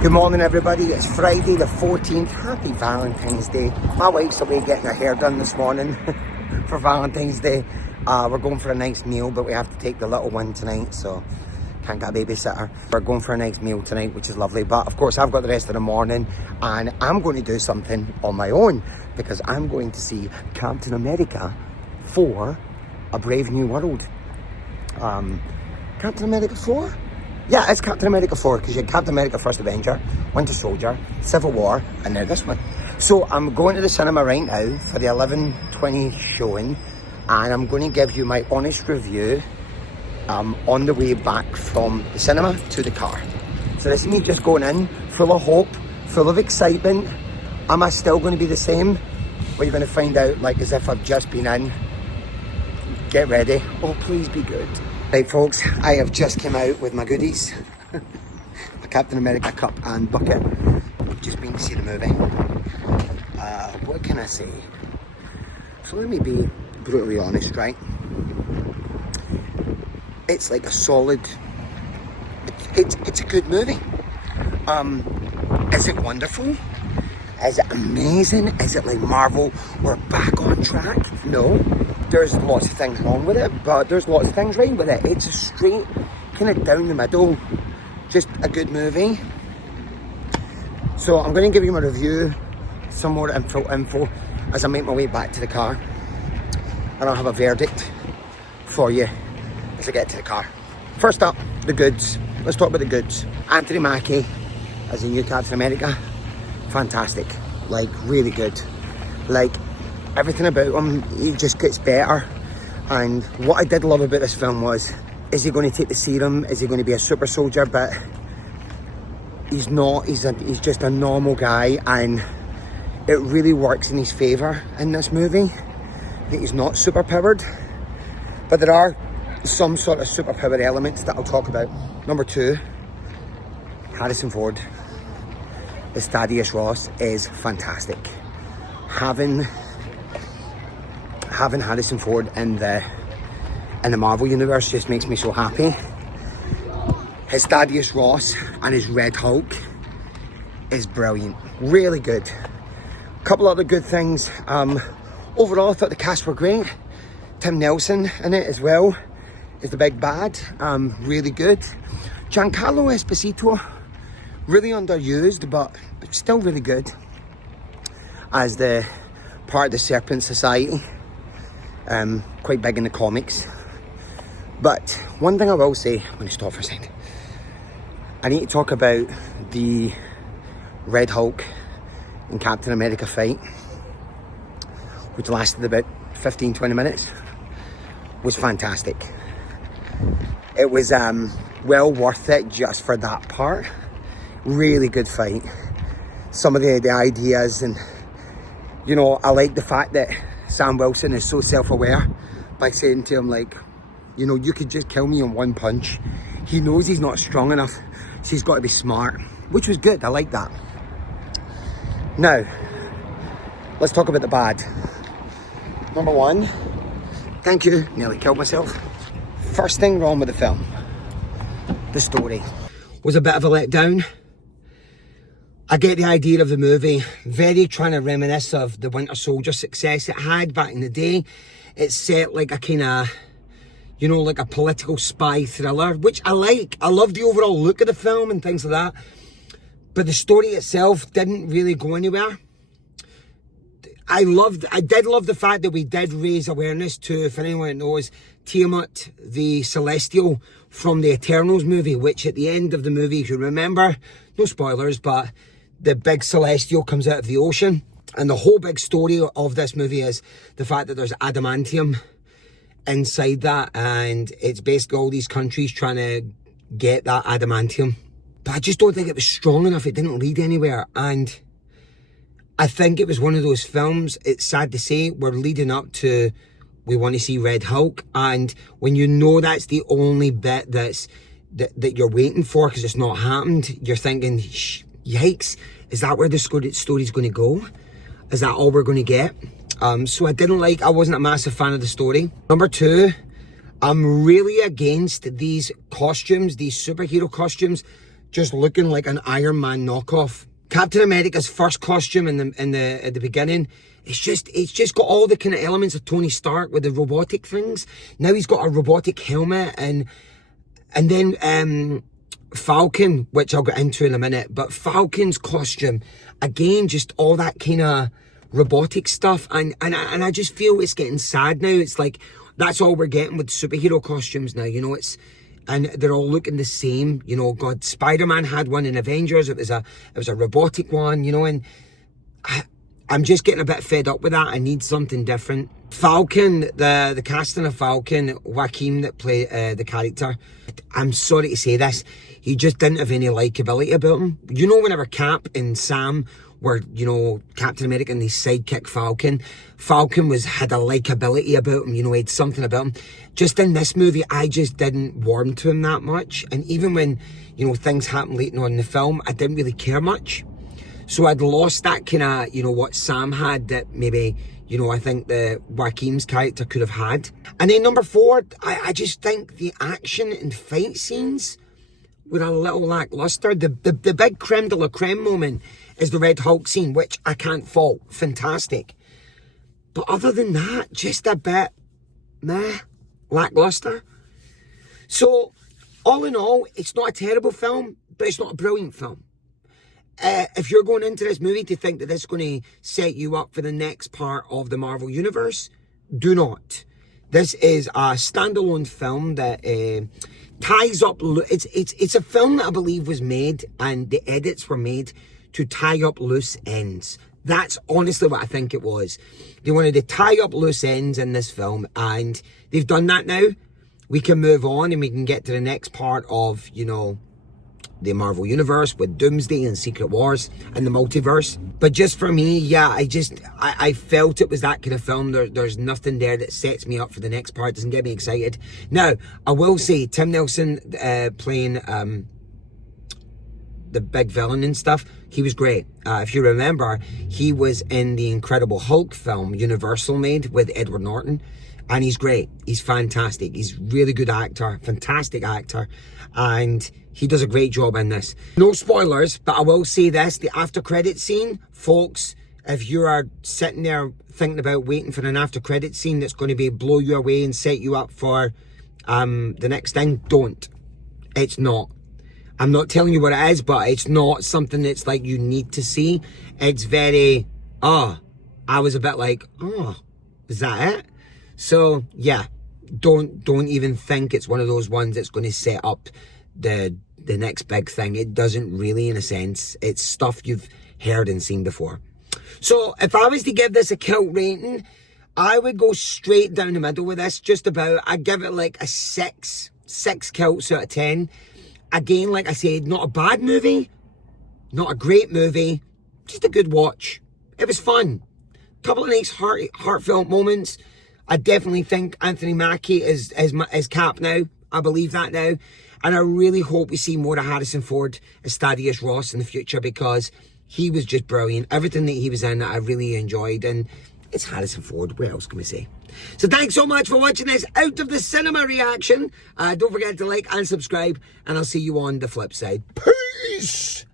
Good morning everybody, it's Friday the 14th, happy Valentine's Day. My wife's away getting her hair done this morning for Valentine's Day. We're going for a nice meal, but we have to take the little one tonight, so can't get a babysitter. We're going for a nice meal tonight, which is lovely, but of course I've got the rest of the morning and I'm going to do something on my own because I'm going to see Captain America 4, A Brave New World. Captain America 4? Yeah, it's Captain America 4 because you had Captain America First Avenger, Winter Soldier, Civil War, and now this one. So I'm going to the cinema right now for the 11:20 showing, and I'm going to give you my honest review on the way back from the cinema to the car. So this is me just going in, full of hope, full of excitement. Am I still going to be the same? Well, you're going to find out like as if I've just been in. Get ready. Oh, please be good. Right folks, I have just come out with my goodies. My Captain America cup and bucket. We've just been to see the movie. What can I say? So let me be brutally honest, right? It's like a solid, it's a good movie. Is it wonderful? Is it amazing? Is it like Marvel? We're back on track? No. There's lots of things wrong with it, but there's lots of things right with it. It's a straight, kind of down the middle, just a good movie. So I'm going to give you my review, some more info as I make my way back to the car. And I'll have a verdict for you as I get to the car. First up, the goods. Let's talk about the goods. Anthony Mackie as the new Captain America. Fantastic. Like, really good. Like, everything about him, he just gets better. And what I did love about this film was, is he going to take the serum? Is he going to be a super soldier? But he's not. He's just a normal guy, and it really works in his favour in this movie that he's not super powered. But there are some sort of super powered elements that I'll talk about. Number 2, Harrison Ford as Thaddeus Ross is fantastic. Having Harrison Ford in the Marvel universe just makes me so happy. His Thaddeus Ross and his Red Hulk is brilliant, really good. A couple other good things. Overall, I thought the cast were great. Tim Nelson in it as well is the big bad, really good. Giancarlo Esposito, really underused, but still really good as the part of the Serpent Society. Quite big in the comics. But one thing I will say, I'm going to stop for a second. I need to talk about the Red Hulk and Captain America fight, which lasted about 15-20 minutes. Was fantastic. It was well worth it just for that part. Really good fight. Some of the ideas, and you know, I like the fact that Sam Wilson is so self-aware by saying to him, like, you know, you could just kill me in one punch. He knows he's not strong enough, so he's got to be smart, which was good. I like that. Now, let's talk about the bad. Number 1, thank you, nearly killed myself. First thing wrong with the film, the story was a bit of a letdown. I get the idea of the movie, very trying to reminisce of the Winter Soldier success it had back in the day. It's set like a kind of, you know, like a political spy thriller, which I like. I love the overall look of the film and things like that. But the story itself didn't really go anywhere. I did love the fact that we did raise awareness to, if anyone knows, Tiamat, the Celestial from the Eternals movie, which at the end of the movie, if you remember, no spoilers, but the big Celestial comes out of the ocean. And the whole big story of this movie is the fact that there's adamantium inside that, and it's basically all these countries trying to get that adamantium. But I just don't think it was strong enough. It didn't lead anywhere. And I think it was one of those films, it's sad to say, we're leading up to, we want to see Red Hulk, and when you know that's the only bit that you're waiting for because it's not happened, you're thinking, yikes, is that where the story's going to go? Is that all we're going to get? So I wasn't a massive fan of the story. Number 2, I'm really against these costumes, these superhero costumes, just looking like an Iron Man knockoff. Captain America's first costume at the beginning, it's just got all the kind of elements of Tony Stark with the robotic things. Now he's got a robotic helmet, and then Falcon, which I'll get into in a minute, but Falcon's costume, again, just all that kind of robotic stuff, and I just feel it's getting sad now. It's like, that's all we're getting with superhero costumes now, you know, and they're all looking the same, you know. God, Spider-Man had one in Avengers, it was a robotic one, you know, and I'm just getting a bit fed up with that. I need something different. Falcon, the casting of Falcon, Joaquin that played the character, I'm sorry to say this, he just didn't have any likability about him. You know, whenever Cap and Sam were, you know, Captain America and his sidekick Falcon had a likability about him, you know, he had something about him. Just in this movie, I just didn't warm to him that much. And even when, you know, things happened later on in the film, I didn't really care much. So I'd lost that kind of, you know, what Sam had that maybe, you know, I think the Joaquin's character could have had. And then number 4, I just think the action and fight scenes were a little lackluster. The big creme de la creme moment is the Red Hulk scene, which I can't fault. Fantastic. But other than that, just a bit meh, lackluster. So, all in all, it's not a terrible film, but it's not a brilliant film. If you're going into this movie to think that this is going to set you up for the next part of the Marvel Universe, do not. This is a standalone film that ties up. It's a film that I believe was made, and the edits were made to tie up loose ends. That's honestly what I think it was. They wanted to tie up loose ends in this film, and they've done that now. We can move on and we can get to the next part of, you know, the Marvel Universe with Doomsday and Secret Wars and the multiverse. But just for me, yeah, I felt it was that kind of film. There's nothing there that sets me up for the next part, doesn't get me excited. Now, I will say, Tim Nelson playing the big villain and stuff, he was great. If you remember, he was in the Incredible Hulk film Universal made with Edward Norton, and he's great. He's fantastic. He's a really good actor, fantastic actor, and he does a great job in this. No spoilers, but I will say this, the after credit scene, folks, if you are sitting there thinking about waiting for an after credit scene that's going to blow you away and set you up for the next thing, don't. It's not. I'm not telling you what it is, but it's not something that's like you need to see. It's very, I was a bit like, is that it? So yeah, don't even think it's one of those ones that's going to set up the next big thing. It doesn't really, in a sense. It's stuff you've heard and seen before. So if I was to give this a kilt rating, I would go straight down the middle with this, just about. I'd give it like a 6 kilts out of 10. Again, like I said, not a bad movie, not a great movie, just a good watch. It was fun. Couple of nice heartfelt moments. I definitely think Anthony Mackie is Cap now. I believe that now. And I really hope we see more of Harrison Ford as Thaddeus Ross in the future, because he was just brilliant. Everything that he was in, I really enjoyed. And it's Harrison Ford. What else can we say? So thanks so much for watching this Out of the Cinema reaction. Don't forget to like and subscribe. And I'll see you on the flip side. Peace!